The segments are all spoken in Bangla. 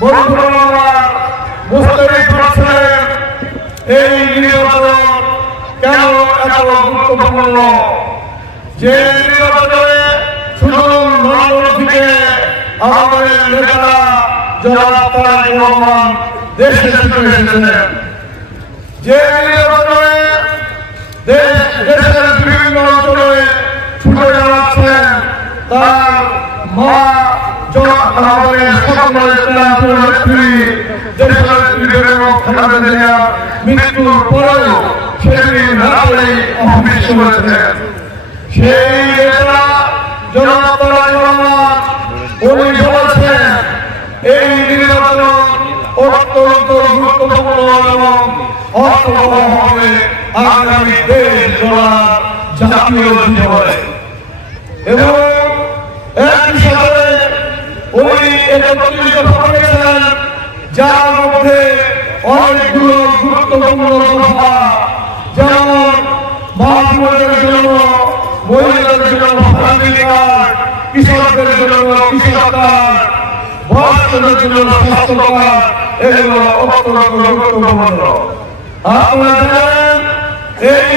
বন্ধুরা বুঝতেই পারছেন এই নির্বাচন কেন এত গুরুত্বপূর্ণ। যে নির্বাচনে শুধু লন্ডন থেকে আমাদের নেতা জনাব তারেক রহমান দেশে ছুটে এসেছিলেন, যে নির্বাচনে দেশের বিভিন্ন অঞ্চলে ছুটে যাচ্ছেন তার মা আমাদের সকলের নেত্রী দেশনেত্রী বেগম খালেদা জিয়া মৃত্যুর পরেও সেদিন রাতেই অফিস করেছেন। সেই নেতা জনাব তারেক রহমান উনি বলেছেন এই নির্বাচন অত্যন্ত গুরুত্বপূর্ণ এবং অর্থবহ হবে আগামী দেশ গড়ার জাতীয় জীবনে। এবং একই সাথে উনি একত্রিত করেছেন যার মধ্যে অনেকগুলো গুরুত্বপূর্ণ দফা, যেমন মাতৃদের জন্য, মহিলাদের জন্য ফ্যামিলি কার্ড, কৃষকদের জন্য কৃষক কার্ড, বয়স্কদের জন্য স্বাস্থ্য কার্ড, এগুলো অত্যন্ত গুরুত্বপূর্ণ। আপনারা জানেন এই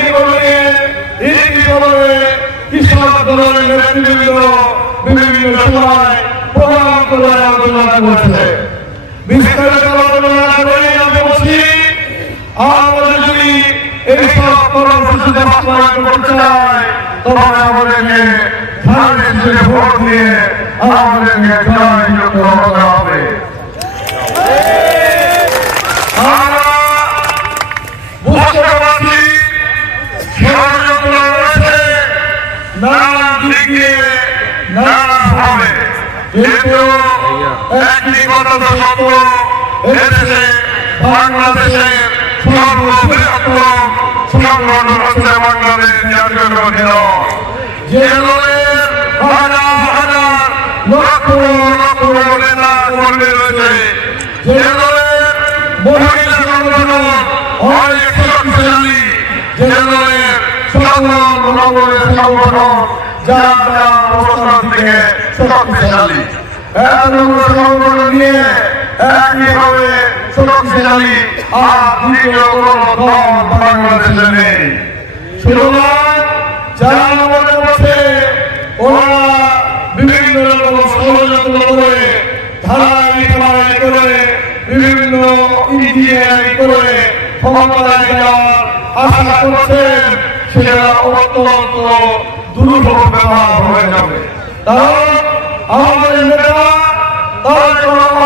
কৃষক দলের নেতৃবৃন্দ বিভিন্ন সময় প্রোগ্রাম করে আলোচনা করেছে। বিস্তারিত আলোচনা করে আমি বলছি, আমরা যদি এইসব কর্মসূচি বাস্তবায়ন করতে চাই তবে আমাদেরকে ভোট দিয়ে আমাদেরকে জয়যুক্ত হতে হবে। আমরা বুঝতে পারছি ষড়যন্ত্র রয়েছে নানান দিক দিয়ে নানানভাবে, কিন্তু একটি কথা তো সত্য, এদেশে বাংলাদেশের সর্ববৃহত্তম সংগঠন হচ্ছে বাংলাদেশ জাতীয়তাবাদী দল। যে দলের হাজার হাজার লক্ষ লক্ষ নেতা কর্মী রয়েছে, যে দলের মহিলা সংগঠন অনেক শক্তিশালী, যে দলের সকল নগরের সংগঠন যার যার অবস্থান থেকে শক্তিশালী, সংগঠন নিয়ে একইভাবে শক্তিশালী আর দ্বিতীয় কোন দল বাংলাদেশে নেই। সুতরাং যারা মনে করছে ওরা বিভিন্ন রকম ষড়যন্ত্র করে, ধারাই করে, বিভিন্ন ইঞ্জিনিয়ারিং করে ক্ষমতায় যাওয়ার আশা করছেন, সেটা অত্যন্ত দুর্ভোগ ব্যবহার হয়ে যাবে। কারণ আমাদের নেতা তারেক রহমান